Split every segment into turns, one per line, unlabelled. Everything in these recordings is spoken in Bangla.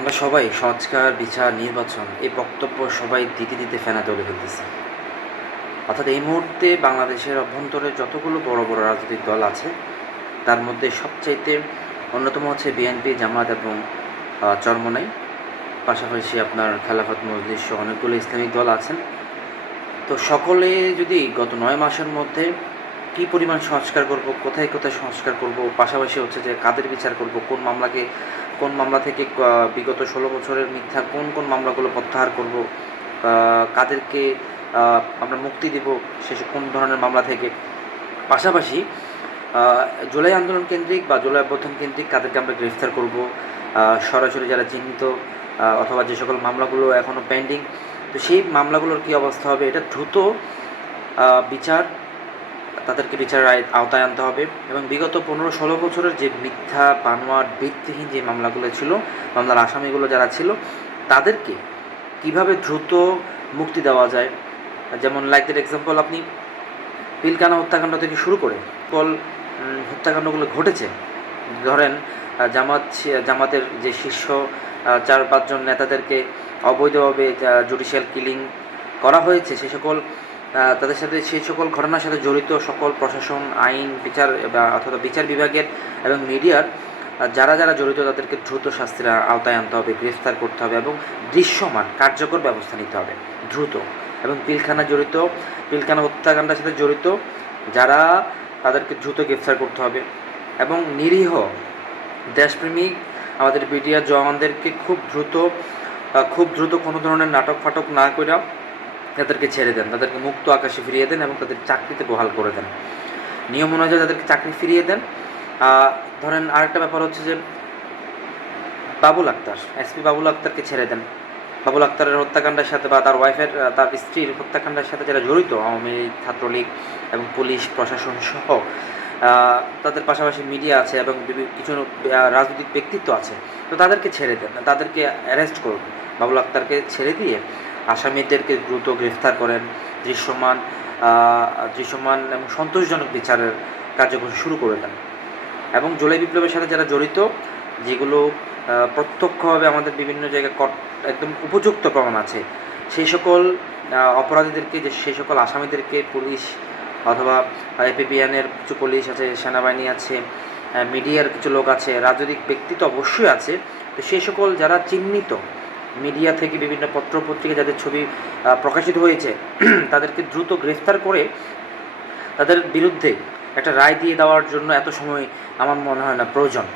আমরা সবাই সংস্কার, বিচার, নির্বাচন, এই বক্তব্য সবাই দিতে দিতে ফেনা তুলে ফেলতেছে। অর্থাৎ এই মুহূর্তে বাংলাদেশের অভ্যন্তরে যতগুলো বড় বড় রাজনৈতিক দল আছে, তার মধ্যে সবচাইতে অন্যতম হচ্ছে বিএনপি জামাত এবং চরমনাই। পাশাপাশি আপনার খেলাফত মজলিস অনেকগুলো ইসলামিক দল আছেন। তো সকলে যদি গত নয় মাসের মধ্যে কী পরিমাণ সংস্কার করব, কোথায় কোথায় সংস্কার করব, পাশাপাশি হচ্ছে যে কাদের বিচার করব, কোন মামলাকে, কোন মামলা থেকে বিগত ষোলো বছরের মিথ্যা কোন কোন মামলাগুলো প্রত্যাহার করব কাদেরকে আমরা মুক্তি দেব সেসব কোন ধরনের মামলা থেকে। পাশাপাশি জুলাই আন্দোলন কেন্দ্রিক বা জুলাই অভ্যর্থন কেন্দ্রিক কাদেরকে আমরা গ্রেফতার করব সরাসরি যারা চিহ্নিত অথবা যে সকল মামলাগুলো এখনও পেন্ডিং তো সেই মামলাগুলোর কী অবস্থা হবে, এটা দ্রুত বিচার তাদেরকে বিচারের আওতায় আনতে হবে এবং বিগত পনেরো ষোলো বছরের যে মিথ্যা বানোয়ার ভিত্তিহীন যে মামলাগুলো ছিল, মামলার আসামিগুলো যারা ছিল, তাদেরকে কীভাবে দ্রুত মুক্তি দেওয়া যায়? যেমন লাইক দ্যাট এক্সাম্পল আপনি পিলকানা হত্যাকাণ্ড থেকে শুরু করে কল হত্যাকাণ্ডগুলো ঘটেছে। ধরেন জামাত, জামাতের যে শীর্ষ চার পাঁচজন নেতাদেরকে অবৈধভাবে জুডিশিয়াল কিলিং করা হয়েছে। সে সকল তাদের সাথে সেই সকল ঘটনার সাথে জড়িত সকল প্রশাসন, আইন, বিচার অথবা বিচার বিভাগের এবং মিডিয়ার যারা যারা জড়িত তাদেরকে দ্রুত শাস্তির আওতায় আনতে হবে, গ্রেফতার করতে হবে এবং দৃশ্যমান, কার্যকর ব্যবস্থা নিতে হবে, দ্রুত এবং পিলখানা জড়িত, পিলখানা হত্যাকাণ্ডের সাথে জড়িত যারা তাদেরকে দ্রুত গ্রেফতার করতে হবে এবং নিরীহ দেশপ্রেমিক আমাদের বিডিআর জওয়ানদেরকে খুব দ্রুত খুব দ্রুত কোনো ধরনের নাটক ফাটক না করে তাদেরকে ছেড়ে দেন, তাদেরকে মুক্ত আকাশে ফিরিয়ে দেন এবং তাদের চাকরিতে বহাল করে দেন। নিয়ম অনুযায়ী তাদেরকে চাকরি ফিরিয়ে দেন ধরেন আরেকটা ব্যাপার হচ্ছে যে, বাবুল আক্তার এসপি বাবুল আক্তারকে ছেড়ে দেন। বাবুল আক্তারের হত্যাকাণ্ডের সাথে বা তার ওয়াইফের তার স্ত্রীর হত্যাকাণ্ডের সাথে যারা জড়িত, আওয়ামী লীগ ছাত্রলীগ এবং পুলিশ, প্রশাসন সহ তাদের পাশাপাশি মিডিয়া আছে এবং কিছু রাজনৈতিক ব্যক্তিত্ব আছে, তো তাদেরকে ছেড়ে দেন, তাদেরকে অ্যারেস্ট করুন। বাবুল আক্তারকে ছেড়ে দিয়ে আসামিদেরকে দ্রুত গ্রেফতার করেন। দৃশ্যমান দৃশ্যমান এবং সন্তোষজনক বিচারের কার্যক্রম শুরু করে দেন। এবং জুলাই বিপ্লবের সাথে যারা জড়িত, যেগুলো প্রত্যক্ষভাবে আমাদের বিভিন্ন জায়গায় একদম উপযুক্ত প্রমাণ আছে, সেই সকল অপরাধীদেরকে, যে সেই সকল আসামিদেরকে পুলিশ অথবা এপিপিএনের কিছু পুলিশ আছে, সেনাবাহিনী আছে মিডিয়ার কিছু লোক আছে, রাজনৈতিক ব্যক্তি তো অবশ্যই আছে, তো সেই সকল যারা চিহ্নিত মিডিয়া থেকে বিভিন্ন পত্র পত্রিকা যাদের ছবি প্রকাশিত হয়েছে, তাদেরকে দ্রুত গ্রেফতার করে তাদের বিরুদ্ধে একটা রায় দিয়ে দেওয়ার জন্য এত সময় আমার মনে হয় না প্রয়োজন।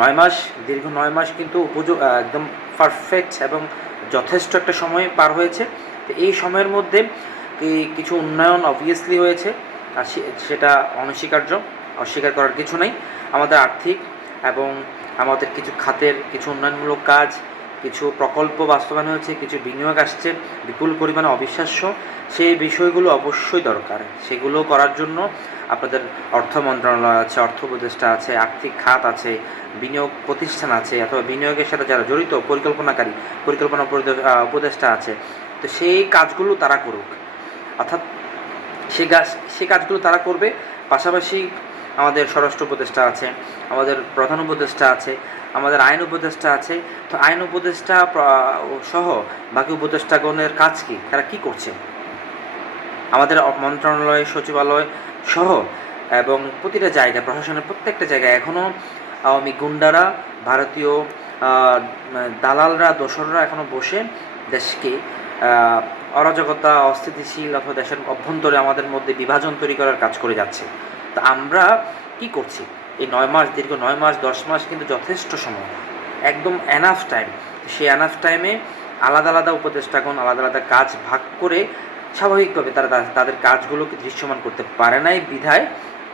নয় মাস, দীর্ঘ নয় মাস কিন্তু উপযোগ একদম পারফেক্ট এবং যথেষ্ট একটা সময় পার হয়েছে। তো এই সময়ের মধ্যে কিছু উন্নয়ন অবভিয়াসলি হয়েছে, আর সেটা অনস্বীকার্য, অস্বীকার করার কিছু নেই। আমাদের আর্থিক এবং আমাদের কিছু খাতের কিছু উন্নয়নমূলক কাজ কিছু প্রকল্প বাস্তবায়ন হয়েছে, কিছু বিনিয়োগ আসছে, বিপুল পরিমাণে অবিশ্বাস্য, সেই বিষয়গুলো অবশ্যই দরকার। সেগুলো করার জন্য আপনাদের অর্থ মন্ত্রণালয় আছে, অর্থ উপদেষ্টা আছে, আর্থিক খাত আছে, বিনিয়োগ প্রতিষ্ঠান আছে, অথবা বিনিয়োগের সাথে যারা জড়িত, পরিকল্পনাকারী, পরিকল্পনা উপদেষ্টা আছে। তো সেই কাজগুলো তারা করুক। অর্থাৎ সে গাছ সে কাজগুলো তারা করবে, পাশাপাশি আমাদের স্বরাষ্ট্র উপদেষ্টা আছে, আমাদের প্রধান উপদেষ্টা আছে, আমাদের আইন উপদেষ্টা আছে, তো আইন উপদেষ্টা সহ বাকি উপদেষ্টাগণের কাজ কি? তারা কি করছে? আমাদের মন্ত্রণালয়, সচিবালয় সহ এবং প্রতিটা জায়গায়, প্রশাসনের প্রত্যেকটা জায়গায় এখনও আওয়ামী গুন্ডারা, ভারতীয় দালালরা, দোসররা এখনও বসে দেশকে অরাজকতা, অস্থিতিশীল অথবা দেশের অভ্যন্তরে আমাদের মধ্যে বিভাজন তৈরি করার কাজ করে যাচ্ছে। তা আমরা কি করছি? এই নয় মাস, দীর্ঘ নয় মাস, দশ মাস কিন্তু যথেষ্ট সময় একদম এনাফ টাইম সেই এনাফ টাইমে আলাদা আলাদা উপদেষ্টাগণ, আলাদা আলাদা কাজ ভাগ করে স্বাভাবিকভাবে তারা তাদের কাজগুলোকে দৃশ্যমান করতে পারে নাই। বিধায়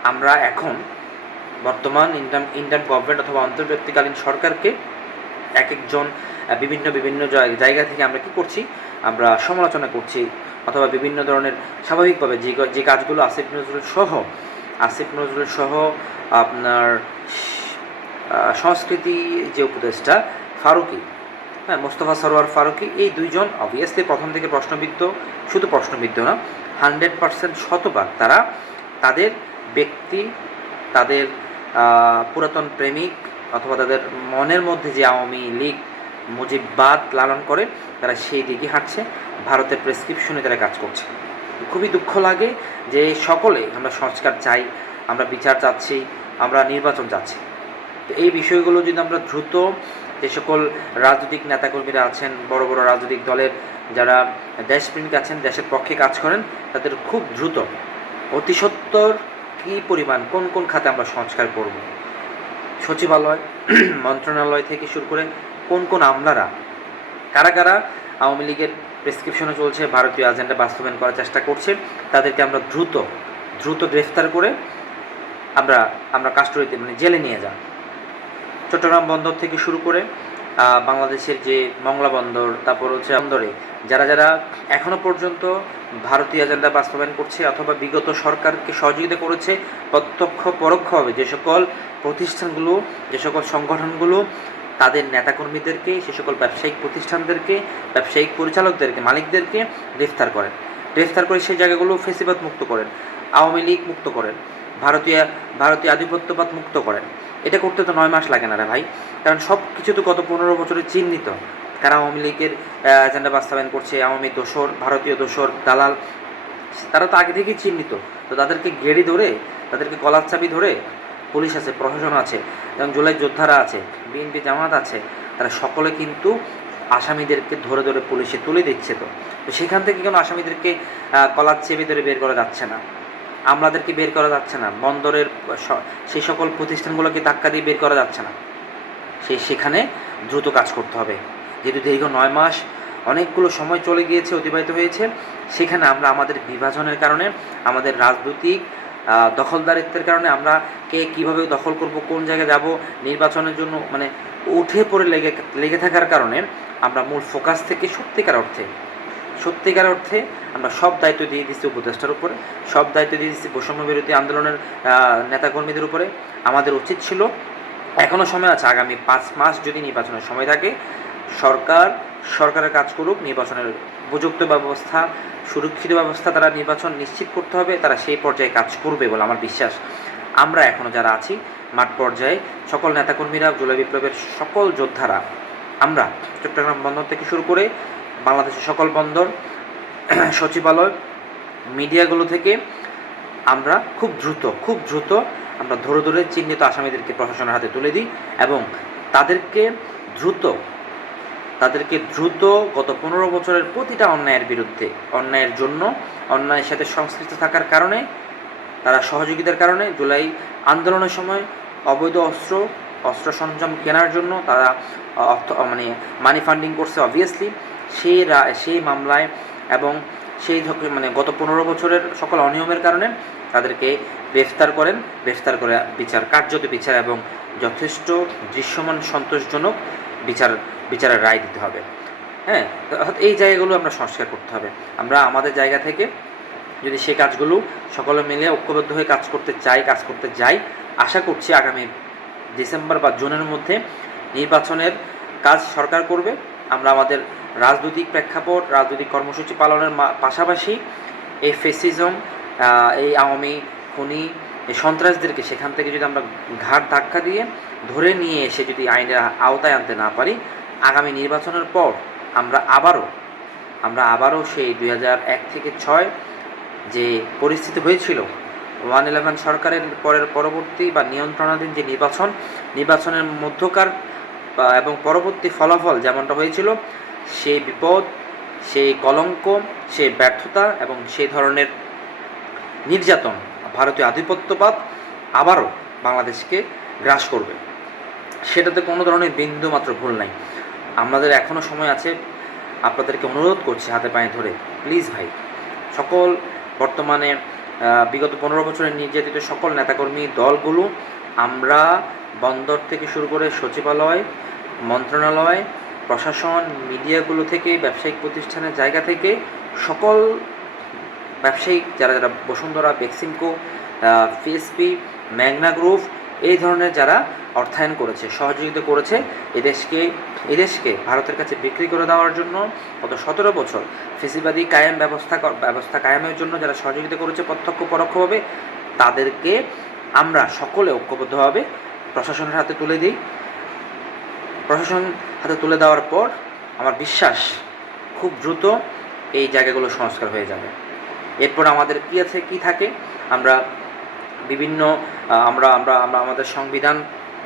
আমরা এখন বর্তমান ইন্টার্ম ইন্টার্ম গভর্নমেন্ট অথবা অন্তর্বর্তীকালীন সরকারকে এক একজন বিভিন্ন বিভিন্ন জায়- জায়গা থেকে আমরা কি করছি? আমরা সমালোচনা করছি অথবা বিভিন্ন ধরনের স্বাভাবিকভাবে যে যে কাজগুলো আসিফ নজরুল সহ আসিফ নজরুল সহ আপনার সংস্কৃতি যে উপদেষ্টা ফারুকি হ্যাঁ মোস্তফা সরোয়ার ফারুকি, এই দুইজন অবভিয়াসলি প্রথম থেকে প্রশ্নবিদ্ধ, শুধু প্রশ্নবিদ্ধ না, হান্ড্রেড পার্সেন্ট শতভাগ তারা তাদের ব্যক্তি, তাদের পুরাতন প্রেমিক অথবা তাদের মনের মধ্যে যে আওয়ামী লীগ মুজিববাদ লালন করে, তারা সেই দিকে হাঁটছে, ভারতের প্রেসক্রিপশনে তারা কাজ করছে। খুবই দুঃখ লাগে যে সকলে আমরা সংস্কার চাই, আমরা বিচার চাচ্ছি, আমরা নির্বাচন চাচ্ছি। তো এই বিষয়গুলো যদি আমরা দ্রুত যে সকল রাজনৈতিক নেতাকর্মীরা আছেন, বড় বড় রাজনৈতিক দলের যারা দেশপ্রেমিক আছেন, দেশের পক্ষে কাজ করেন, তাদের খুব দ্রুত অতি সত্বর কী পরিমাণ, কোন কোন খাতে আমরা সংস্কার করব? সচিবালয়, মন্ত্রণালয় থেকে শুরু করে কোন কোন আমলারা, কারা কারা আওয়ামী লীগের প্রেসক্রিপশনে চলছে, ভারতীয় এজেন্ডা বাস্তবায়ন করার চেষ্টা করছে। তাদেরকে আমরা দ্রুত দ্রুত গ্রেফতার করে আমরা আমরা কাস্টডিতে মানে জেলে নিয়ে যান চট্টগ্রাম বন্দর থেকে শুরু করে বাংলাদেশের যে মংলা বন্দর, তারপর হচ্ছে বন্দরে, যারা যারা এখনও পর্যন্ত ভারতীয় এজেন্ডা বাস্তবায়ন করছে অথবা বিগত সরকারকে সহযোগিতা করেছে, প্রত্যক্ষ পরোক্ষভাবে যে সকল প্রতিষ্ঠানগুলো, যে সকল সংগঠনগুলো তাদের নেতাকর্মীদেরকে, সে সকল ব্যবসায়িক প্রতিষ্ঠানদেরকে, ব্যবসায়িক পরিচালকদেরকে, মালিকদেরকে গ্রেফতার করেন। গ্রেফতার করে সেই জায়গাগুলো ফেসিবাদ মুক্ত করেন, আওয়ামী লীগ মুক্ত করেন, ভারতীয় ভারতীয় আধিপত্যবাদ মুক্ত করেন। এটা করতে তো নয় মাস লাগে না রে ভাই, কারণ সব কিছু তো গত পনেরো বছরে চিহ্নিত। কারা আওয়ামী লীগের এজেন্ডা বাস্তবায়ন করছে আওয়ামী দোসর, ভারতীয় দোসর, দালাল, তারা তো আগে থেকেই চিহ্নিত। তো তাদেরকে গেড়ি ধরে, তাদেরকে কলার চাবি ধরে পুলিশ আছে, প্রশাসন আছে এবং জুলাই যোদ্ধারা আছে, বিএনপি জামাত আছে, তারা সকলে কিন্তু আসামিদেরকে ধরে ধরে পুলিশে তুলে দিচ্ছে তো। তো সেখান থেকে কোনো আসামিদেরকে কলার চেপে ধরে বের করা যাচ্ছে না। আমলাদেরকে বের করা যাচ্ছে না। বন্দরের সেই সকল প্রতিষ্ঠানগুলোকে ধাক্কা দিয়ে বের করা যাচ্ছে না। সেই সেখানে দ্রুত কাজ করতে হবে। যেহেতু দীর্ঘ নয় মাস, অনেকগুলো সময় চলে গিয়েছে, অতিবাহিত হয়েছে, সেখানে আমরা আমাদের বিভাজনের কারণে আমাদের রাজনৈতিক দখলদারিত্বের কারণে আমরা কে কীভাবে দখল করব, কোন জায়গায় যাব, নির্বাচনের জন্য মানে উঠে পড়ে লেগে লেগে থাকার কারণে আমরা মূল ফোকাস থেকে সত্যিকার অর্থে সত্যিকার অর্থে আমরা সব দায়িত্ব দিয়ে দিচ্ছি উপদেষ্টার উপরে, সব দায়িত্ব দিয়ে দিচ্ছি বৈষম্য বিরোধী আন্দোলনের নেতাকর্মীদের উপরে। আমাদের উচিত ছিল এখনও সময় আছে, আগামী পাঁচ মাস যদি নির্বাচনের সময় থাকে, সরকার, সরকারের কাজ করুক, নির্বাচনের উপযুক্ত ব্যবস্থা সুরক্ষিত ব্যবস্থা তারা নির্বাচন নিশ্চিত করতে হবে, তারা সেই পর্যায়ে কাজ করবে বলে আমার বিশ্বাস। আমরা এখনও যারা আছি, মাঠ পর্যায়ে সকল নেতাকর্মীরা, জুলাই বিপ্লবের সকল যোদ্ধারা, আমরা চট্টগ্রাম বন্দর থেকে শুরু করে বাংলাদেশের সকল বন্দর, সচিবালয়, মিডিয়াগুলো থেকে আমরা খুব দ্রুত খুব দ্রুত আমরা ধরে ধরে চিহ্নিত আসামিদেরকে প্রশাসনের হাতে তুলে দিই এবং তাদেরকে দ্রুত তাদেরকে দ্রুত গত পনেরো বছরের প্রতিটা অন্যায়ের বিরুদ্ধে, অন্যায়ের জন্য, অন্যায়ের সাথে সংশ্লিষ্ট থাকার কারণে, তারা সহযোগিতার কারণে জুলাই আন্দোলনের সময় অবৈধ অস্ত্র অস্ত্র সরঞ্জাম কেনার জন্য তারা অর্থ মানে মানি ফান্ডিং করছে অবভিয়াসলি সেই সেই মামলায় এবং সেই মানে গত পনেরো বছরের সকল অনিয়মের কারণে তাদেরকে গ্রেফতার করেন, গ্রেফতার করে বিচার, কার্যত বিচার এবং যথেষ্ট দৃশ্যমান সন্তোষজনক বিচার, বিচারের রায় দিতে হবে। হ্যাঁ? অর্থাৎ এই জায়গাগুলো আমরা সংস্কার করতে হবে। আমরা আমাদের জায়গা থেকে যদি সেই কাজগুলো সকলে মিলে ঐক্যবদ্ধ হয়ে কাজ করতে চাই, কাজ করতে যাই, আশা করছি আগামী ডিসেম্বর বা জুনের মধ্যে নির্বাচনের কাজ সরকার করবে। আমরা আমাদের রাজনৈতিক প্রেক্ষাপট, রাজনৈতিক কর্মসূচি পালনের পাশাপাশি এই ফেসিজম এই আওয়ামী খুনি এই সন্ত্রাসদেরকে সেখান থেকে যদি আমরা ঘাট ধাক্কা দিয়ে ধরে নিয়ে এসে যদি আইনের আওতায় আনতে না পারি, আগামী নির্বাচনের পর আমরা আবারও আমরা আবারও সেই দুই এক থেকে ছয় যে পরিস্থিতি হয়েছিল, ওয়ান ইলেভেন সরকারের পরের পরবর্তী বা নিয়ন্ত্রণাধীন যে নির্বাচন, নির্বাচনের মধ্যকার এবং পরবর্তী ফলাফল যেমনটা হয়েছিল, সেই বিপদ, সেই কলঙ্ক, সেই ব্যর্থতা এবং সেই ধরনের নির্যাতন ভারতীয় আবারও বাংলাদেশকে গ্রাস করবে। সেটাতে কোনো ধরনের বিন্দু মাত্র ভুল নাই। আমাদের এখনও সময় আছে। আপনাদেরকে অনুরোধ করছি হাতে পায়ে ধরে। প্লিজ ভাই, সকল বর্তমানে বিগত পনেরো বছরের নির্যাতিত সকল নেতাকর্মী দলগুলো, আমরা বন্দর থেকে শুরু করে সচিবালয়, মন্ত্রণালয়, প্রশাসন, মিডিয়াগুলো থেকে, ব্যবসায়িক প্রতিষ্ঠানের জায়গা থেকে সকল ব্যবসায়িক যারা যারা Bashundhara, Beximco PSP Magna group, এই ধরনের যারা অর্থায়ন করেছে, সহযোগিতা করেছে, এদেশকে এদেশকে ভারতের কাছে বিক্রি করে দেওয়ার জন্য গত সতেরো বছর ফেসিবাদী কায়েম ব্যবস্থা ব্যবস্থা কায়েমের জন্য যারা সহযোগিতা করেছে প্রত্যক্ষ পরোক্ষভাবে, তাদেরকে আমরা সকলে ঐক্যবদ্ধভাবে প্রশাসনের হাতে তুলে দিই। প্রশাসন হাতে তুলে দেওয়ার পর আমার বিশ্বাস খুব দ্রুত এই জায়গাগুলো সংস্কার হয়ে যাবে। এরপর আমাদের কী আছে, কী থাকে? আমরা বিভিন্ন আমরা আমরা আমরা আমাদের সংবিধান,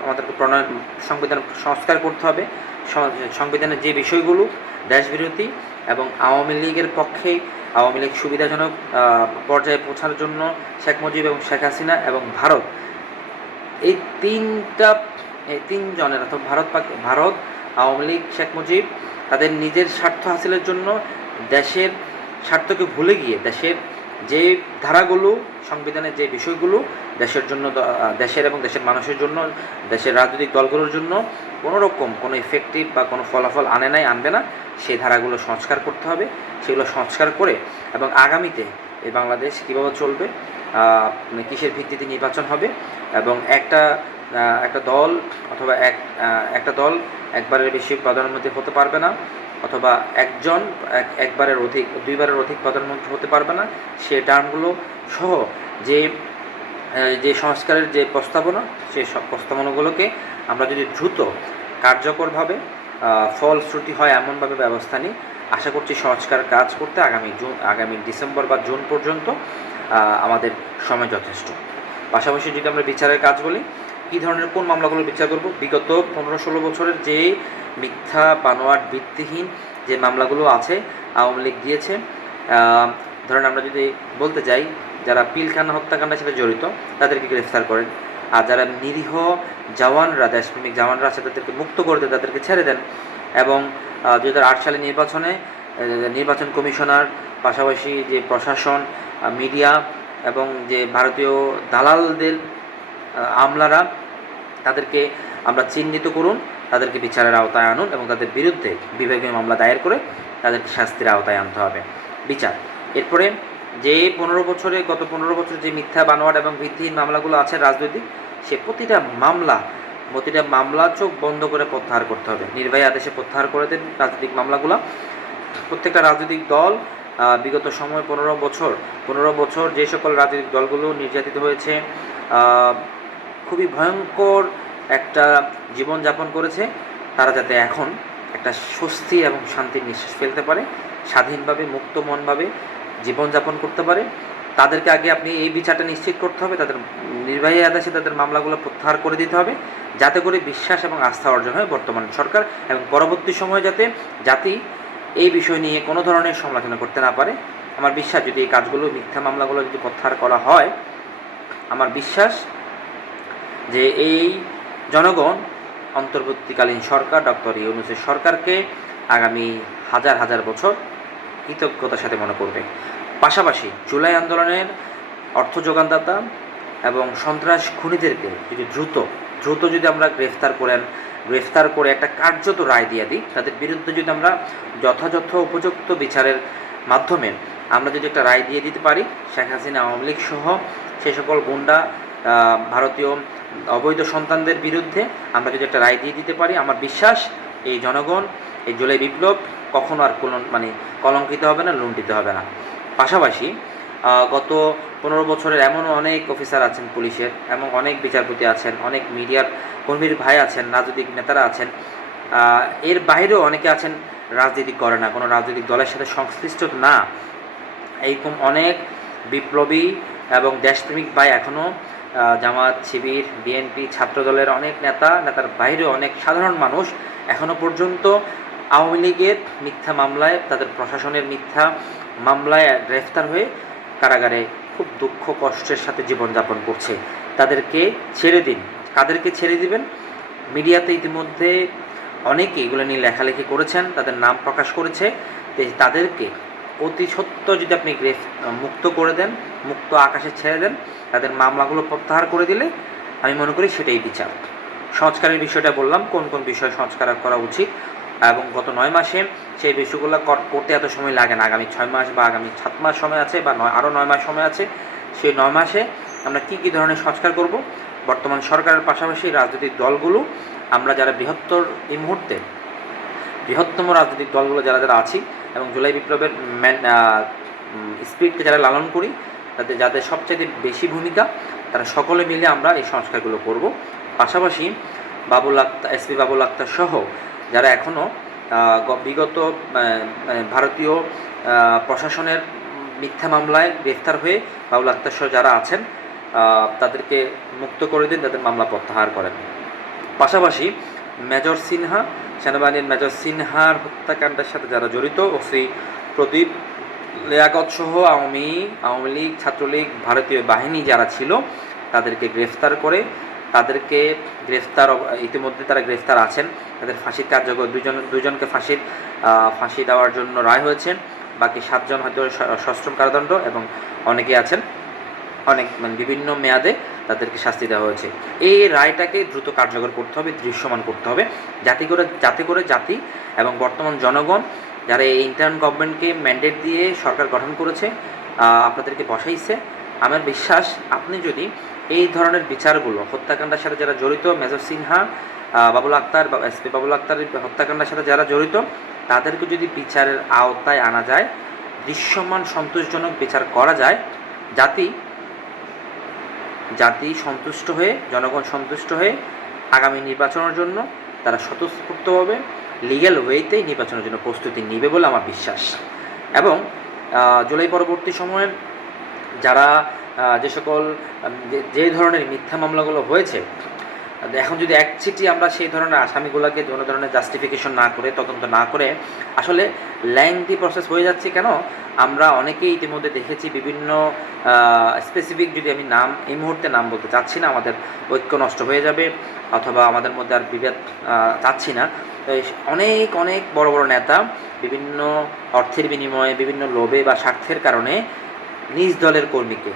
আমাদেরকে প্রণয়ন সংবিধান সংস্কার করতে হবে। সংবিধানের যে বিষয়গুলো, দেশবিরোধী এবং আওয়ামী লীগের পক্ষে আওয়ামী লীগ সুবিধাজনক পর্যায়ে পৌঁছার জন্য শেখ মুজিব এবং শেখ হাসিনা এবং ভারত, এই তিনটা, এই তিনজনের অর্থাৎ ভারত ভারত, আওয়ামী লীগ, শেখ মুজিব, তাদের নিজের স্বার্থ হাসিলের জন্য দেশের স্বার্থকে ভুলে গিয়ে দেশের যে ধারাগুলো, সংবিধানের যে বিষয়গুলো, দেশের জন্য দেশের এবং দেশের মানুষের জন্য, দেশের রাজনৈতিক দলগুলোর জন্য কোনো রকম কোনো ইফেক্টিভ বা কোনো ফলাফল আনে নাই, আনবে না, সেই ধারাগুলো সংস্কার করতে হবে। সেগুলো সংস্কার করে এবং আগামীতে এই বাংলাদেশ কীভাবে চলবে মানে কিসের ভিত্তিতে নির্বাচন হবে এবং একটা একটা দল অথবা এক একটা দল একবারের বেশি প্রধানমন্ত্রী হতে পারবে না। অথবা একজন, এক- একবারের অধিক, দুইবারের অধিক প্রধানমন্ত্রী হতে পারবে না, সে টার্মগুলো সহ যে যে সংস্কারের যে প্রস্তাবনা সেই সব প্রস্তাবনাগুলোকে আমরা যদি দ্রুত কার্যকরভাবে ফলশ্রুতি হয় এমনভাবে ব্যবস্থা নিই, আশা করছি সংস্কার কাজ করতে আগামী জুন, আগামী ডিসেম্বর বা জুন পর্যন্ত আমাদের সময় যথেষ্ট। পাশাপাশি যদি আমরা বিচারের কাজ বলি কী ধরনের, কোন মামলাগুলো বিচার করব? বিগত পনেরো ষোলো বছরের যে মিথ্যা বানোয়াট ভিত্তিহীন যে মামলাগুলো আছে, আওয়ামী লীগ দিয়েছে ধরেন আমরা যদি বলতে যাই, যারা পিলখানা হত্যাকাণ্ডের সাথে জড়িত, তাদেরকে গ্রেফতার করেন। আর যারা নিরীহ জওয়ানরা, দেশপ্রেমিক জওয়ানরা আছে, তাদেরকে মুক্ত করে দেন, তাদেরকে ছেড়ে দেন এবং দু হাজার আট সালে নির্বাচনে নির্বাচন কমিশনার, পাশাপাশি যে প্রশাসন মিডিয়া এবং যে ভারতীয় দালালদের আমলারা তাদেরকে আমরা চিহ্নিত করুন, তাদেরকে বিচারের আওতায় আনুন এবং তাদের বিরুদ্ধে বিভাগীয় মামলা দায়ের করে তাদেরকে শাস্তির আওতায় আনতে হবে। বিচার। এরপরে যে পনেরো বছরে, গত পনেরো বছর যে মিথ্যা, বানোয়াট এবং ভিত্তিহীন মামলাগুলো আছে রাজনৈতিক, সে প্রতিটা মামলা প্রতিটা মামলা চোখ বন্ধ করে প্রত্যাহার করতে হবে। নির্বাহী আদেশে প্রত্যাহার করে দেন রাজনৈতিক মামলাগুলো। প্রত্যেকটা রাজনৈতিক দল বিগত সময় পনেরো বছর পনেরো বছর যে সকল রাজনৈতিক দলগুলো নির্যাতিত হয়েছে খুবই ভয়ঙ্কর একটা জীবনযাপন করেছে। তারা যাতে এখন একটা স্বস্তি এবং শান্তির নিঃশ্বাস ফেলতে পারে, স্বাধীনভাবে, মুক্ত মনভাবে জীবনযাপন করতে পারে। তাদেরকে আগে আপনি এই বিচারটা নিশ্চিত করতে হবে, তাদের নির্বাহী আদেশে তাদের মামলাগুলো প্রত্যাহার করে দিতে হবে, যাতে করে বিশ্বাস এবং আস্থা অর্জন হয় বর্তমান সরকার এবং পরবর্তী সময়ে যাতে জাতি এই বিষয় নিয়ে কোনো ধরনের সমালোচনা করতে না পারে। আমার বিশ্বাস যদি এই কাজগুলো, মিথ্যা মামলাগুলো যদি প্রত্যাহার করা হয়, আমার বিশ্বাস যে এই জনগণ অন্তর্বর্তীকালীন সরকার ডক্টর ইউনুসের সরকারকে আগামী হাজার হাজার বছর কৃতজ্ঞতার সাথে মনে করবে। পাশাপাশি জুলাই আন্দোলনের অর্থ যোগানদাতা এবং সন্ত্রাস খুনিদেরকে যদি দ্রুত দ্রুত যদি আমরা গ্রেফতার করেন, গ্রেফতার করে একটা কার্যত রায় দিয়ে দিই, তাদের বিরুদ্ধে যদি আমরা যথাযথ উপযুক্ত বিচারের মাধ্যমে আমরা যদি একটা রায় দিয়ে দিতে পারি, শেখ হাসিনা, আওয়ামী লীগ সহ সেই সকল গুন্ডা ভারতীয় অবৈধ সন্তানদের বিরুদ্ধে আমরা যদি একটা রায় দিয়ে দিতে পারি, আমার বিশ্বাস এই জনগণ, এই জুলাই বিপ্লব কখনো আর কোনো মানে কলঙ্কিত হবে না, লুণ্ঠিত হবে না। পাশাপাশি গত পনেরো বছরের এমন অনেক অফিসার আছেন পুলিশের, এমন অনেক বিচারপতি আছেন, অনেক মিডিয়ার কর্মীর ভাই আছেন, রাজনৈতিক নেতারা আছেন। এর বাইরেও অনেকে আছেন, রাজনীতি করে না, কোনো রাজনৈতিক দলের সাথে সংশ্লিষ্ট না। এইরকম অনেক বিপ্লবী এবং দেশপ্রেমিক ভাই এখনও জামাত, শিবির বিএনপি ছাত্রদলের অনেক নেতা, নেতার বাইরেও অনেক সাধারণ মানুষ এখনও পর্যন্ত আওয়ামী লীগের মিথ্যা মামলায়, তাদের প্রশাসনের মিথ্যা মামলায় গ্রেফতার হয়ে কারাগারে খুব দুঃখ, কষ্টের সাথে জীবনযাপন করছে। তাদেরকে ছেড়ে দিন। কাদেরকে ছেড়ে দিবেন? মিডিয়াতে ইতিমধ্যে অনেকে এগুলো নিয়ে লেখালেখি করেছেন, তাদের নাম প্রকাশ করেছে। তাদেরকে অতি সত্য যদি আপনি গ্রেফ মুক্ত করে দেন, মুক্ত আকাশে ছেড়ে দেন, তাদের মামলাগুলো প্রত্যাহার করে দিলে আমি মনে করি সেটাই বিচার। সংস্কারের বিষয়টা বললাম, কোন কোন বিষয় সংস্কার করা উচিত এবং গত নয় মাসে সেই বিষয়গুলো কর- করতে এত সময় লাগে না। আগামী ছয় মাস বা আগামী সাত মাস সময় আছে বা নয় আরও নয় মাস সময় আছে। সেই নয় মাসে আমরা কী কী ধরনের সংস্কার করব? বর্তমান সরকারের পাশাপাশি রাজনৈতিক দলগুলো, আমরা যারা বৃহত্তর এই মুহূর্তে বৃহত্তম রাজনৈতিক দলগুলো যারা যারা আছি এবং জুলাই বিপ্লবের ম্যান স্পিডকে যারা লালন করি, তাদের, যাদের সবচাইতে বেশি ভূমিকা, তারা সকলে মিলে আমরা এই সংস্কারগুলো করব। পাশাপাশি বাবুল আক্তার এসপি বাবুল আক্তার সহ যারা এখনও বিগত মানে ভারতীয় প্রশাসনের মিথ্যা মামলায় গ্রেফতার হয়ে বাবুল আক্তার সহ যারা আছেন তাদেরকে মুক্ত করে দিন তাদের মামলা প্রত্যাহার করেন। পাশাপাশি মেজর সিনহা, সেনাবাহিনীর মেজর সিনহার হত্যাকাণ্ডের সাথে যারা জড়িত, ওসি প্রদীপ লিয়াকত সহ আওয়ামী আওয়ামী লীগ, ছাত্রলীগ, ভারতীয় বাহিনী যারা ছিল, তাদেরকে গ্রেফতার করে, তাদেরকে গ্রেফতার, ইতিমধ্যে তারা গ্রেফতার আছেন। তাদের ফাঁসির কার্যকর দুজন দুজনকে ফাঁসির ফাঁসি দেওয়ার জন্য রায় হয়েছে। বাকি সাতজন হয়তো সশ্রম কারাদণ্ড এবং অনেকে আছেন। অনেক মানে বিভিন্ন মেয়াদে তাদেরকে শাস্তি দেওয়া হয়েছে। এই রায়টাকে দ্রুত কার্যকর করতে হবে, দৃশ্যমান করতে হবে। যাতে করে যাতে করে জাতি এবং বর্তমান জনগণ যারা এই ইন্টার্ন গভর্নমেন্টকে ম্যান্ডেট দিয়ে সরকার গঠন করেছে আপনাদেরকে বসাইছে। আমার বিশ্বাস, আপনি যদি এই ধরনের বিচারগুলো, হত্যাকাণ্ডের সাথে যারা জড়িত, মেজর সিনহা বাবুল আক্তার বা এসপি বাবুল আক্তারের হত্যাকাণ্ডের সাথে যারা জড়িত, তাদেরকে যদি বিচারের আওতায় আনা যায়, দৃশ্যমান সন্তোষজনক বিচার করা যায়, জাতি জাতি সন্তুষ্ট হয়ে, জনগণ সন্তুষ্ট হয়ে আগামী নির্বাচনের জন্য তারা স্বতঃস্ফূর্তভাবে লিগ্যাল ওয়েতেই নির্বাচনের জন্য প্রস্তুতি নেবে বলে আমার বিশ্বাস। এবং জুলাই পরবর্তী সময়ের যারা যে সকল যে ধরনের মিথ্যা মামলাগুলো হয়েছে এখন যদি এক চিঠি আমরা সেই ধরনের আসামিগুলোকে কোনো ধরনের জাস্টিফিকেশন না করে, তদন্ত না করে, আসলে ল্যাংদি প্রসেস হয়ে যাচ্ছে কেন? আমরা অনেকেই ইতিমধ্যে দেখেছি বিভিন্ন স্পেসিফিক যদি আমি নাম এই মুহূর্তে নাম বলতে চাচ্ছি না, আমাদের ঐক্য নষ্ট হয়ে যাবে অথবা আমাদের মধ্যে আর বিভেদ চাচ্ছি না। অনেক অনেক বড় বড় নেতা বিভিন্ন অর্থের বিনিময়ে, বিভিন্ন লোভে বা স্বার্থের কারণে নিজ দলের কর্মীকে,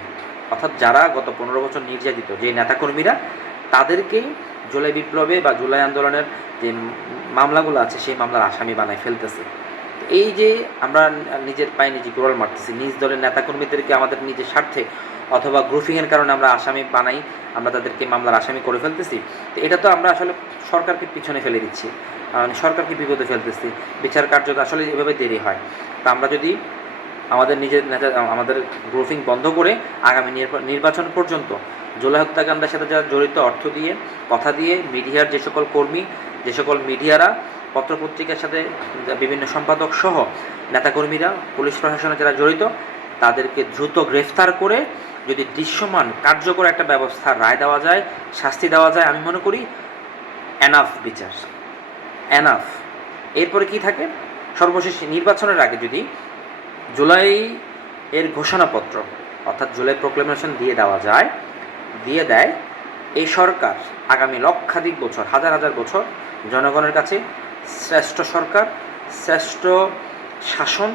অর্থাৎ যারা গত পনেরো বছর নির্যাতিত, যে নেতাকর্মীরা তাদেরকেই জুলাই বিপ্লবে বা জুলাই আন্দোলনের যে মামলাগুলো আছে, সেই মামলার আসামি বানায় ফেলতেছে। এই যে আমরা নিজের পায়ে নিজে গোড়াল মারতেছি, নিজ দলের নেতাকর্মীদেরকে আমাদের নিজের স্বার্থে অথবা গ্রুফিংয়ের কারণে আমরা আসামি বানাই, আমরা তাদেরকে মামলার আসামি করে ফেলতেছি। তো এটা তো আমরা আসলে সরকারকে পিছনে ফেলে দিচ্ছি মানে সরকারকে বিপদে ফেলতেছি, বিচার কার্য আসলে এভাবে দেরি হয়। তা আমরা যদি আমাদের নিজের আমাদের গ্রুপিং বন্ধ করে আগামী নির্বা- নির্বাচন পর্যন্ত জুলাই হত্যাকাণ্ডের সাথে যারা জড়িত, অর্থ দিয়ে, কথা দিয়ে, মিডিয়ার যে সকল কর্মী, যে সকল মিডিয়ারা, পত্রপত্রিকার সাথে বিভিন্ন সম্পাদক সহ নেতাকর্মীরা, পুলিশ প্রশাসনে যারা জড়িত, তাদেরকে দ্রুত গ্রেফতার করে যদি দৃশ্যমান, কার্যকর একটা ব্যবস্থা, রায় দেওয়া যায়, শাস্তি দেওয়া যায়, আমি মনে করি এনাফ বিচার এনাফ এরপরে কি থাকে? সর্বশেষ নির্বাচনের আগে যদি জুলাই এর ঘোষণাপত্র, অর্থাৎ জুলাই প্রোক্লেমেশন দিয়ে দেওয়া যায়, দিয়ে দেয় এই সরকার আগামী লক্ষাধিক বছর, হাজার হাজার বছর জনগণের কাছে শ্রেষ্ঠ সরকার, শ্রেষ্ঠ শাসন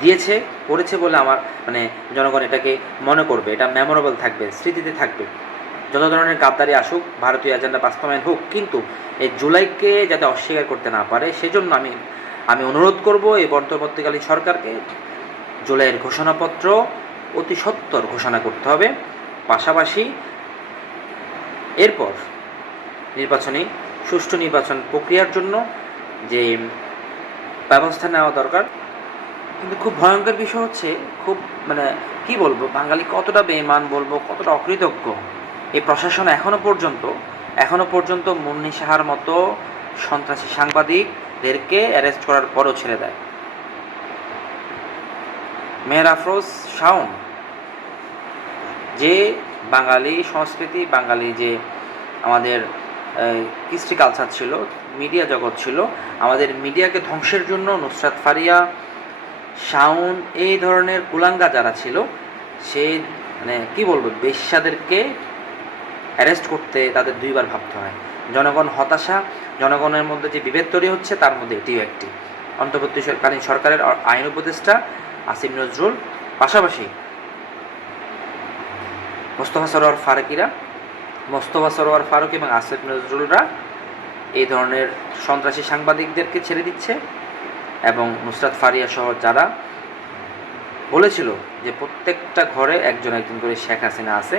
দিয়েছে, করেছে বলে আমার মানে জনগণ এটাকে মনে করবে, এটা মেমোরেবল থাকবে, স্মৃতিতে থাকবে। যত ধরনের গাদ্দারি আসুক, ভারতীয় এজেন্ডা বাস্তবায়ন হোক, কিন্তু এই জুলাইকে যাতে অস্বীকার করতে না পারে, সেজন্য আমি আমি অনুরোধ করব এই বর্তবর্তীকালীন সরকারকে জুলাইয়ের ঘোষণাপত্র অতি সত্বর ঘোষণা করতে হবে। পাশাপাশি এরপর নির্বাচনী, সুষ্ঠু নির্বাচন প্রক্রিয়ার জন্য যে ব্যবস্থা নেওয়া দরকার। কিন্তু খুব ভয়ঙ্কর বিষয় হচ্ছে, খুব মানে কি বলব, বাঙালি কতটা বেইমান বলব, কতটা অকৃতজ্ঞ। এই প্রশাসন এখনও পর্যন্ত এখনও পর্যন্ত মুন্নি সাহার মতো সন্ত্রাসী সাংবাদিকদেরকে অ্যারেস্ট করার পরও ছেড়ে দেয়। মেয়ের আফরোজ শাওন, যে বাঙালি সংস্কৃতি, বাঙালি যে আমাদের কৃষ্টি কালচার ছিল মিডিয়া জগৎ ছিল, আমাদের মিডিয়াকে ধ্বংসের জন্য নুসরাত ফারিয়া শাউন এই ধরনের কুলাঙ্গা যারা ছিল, সে মানে কি বলব, বেশ্যাদেরকে অ্যারেস্ট করতে তাদের দুইবার ভাবতে হয়। জনগণ হতাশা, জনগণের মধ্যে যে বিভেদ তৈরি হচ্ছে, তার মধ্যে এটিও একটি। অন্তর্বর্তীকালীন সরকারের আইন উপদেষ্টা আসিম নজরুল, পাশাপাশি মোস্তফা সরোয়ার ফারুকিরা, মোস্তফা সরোয়ার ফারুক এবং আসিফ নজরুলরা এই ধরনের সন্ত্রাসী সাংবাদিকদেরকে ছেড়ে দিচ্ছে এবং নুসরাত ফারিয়া সহ যারা বলেছিল যে প্রত্যেকটা ঘরে একজন একজন করে শেখ হাসিনা আছে,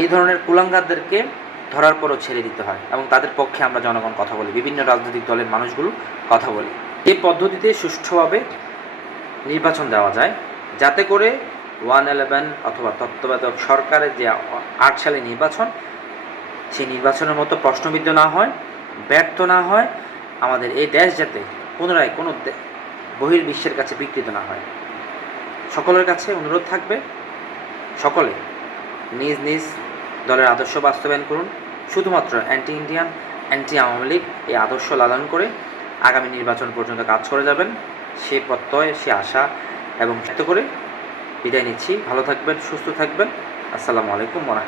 এই ধরনের কুলাঙ্গারদেরকে ধরার পরও ছেড়ে দিতে হয় এবং তাদের পক্ষে আমরা জনগণ কথা বলি, বিভিন্ন রাজনৈতিক দলের মানুষগুলো কথা বলি। এই পদ্ধতিতে সুষ্ঠুভাবে নির্বাচন দেওয়া যায়, যাতে করে ওয়ান ইলেভেন অথবা তত্ত্বাবধায়ক সরকারের যে আট সালে নির্বাচন, সেই নির্বাচনের মতো প্রশ্নবিদ্ধ না হয়, ব্যর্থ না হয়, আমাদের এই দেশ যাতে পুনরায় কোনো বহির্বিশ্বের কাছে বিকৃত না হয়। সকলের কাছে অনুরোধ থাকবে, সকলে নিজ নিজ দলের আদর্শ বাস্তবায়ন করুন শুধুমাত্র anti Indian anti Awami League এই আদর্শ লালন করে আগামী নির্বাচন পর্যন্ত কাজ করে যাবেন। সে প্রত্যয়, সে আশা এবং ব্যক্ত করে বিদায় নিচ্ছি। ভালো থাকবেন, সুস্থ থাকবেন। আসসালামু আলাইকুম ওরহামতুল্লাহ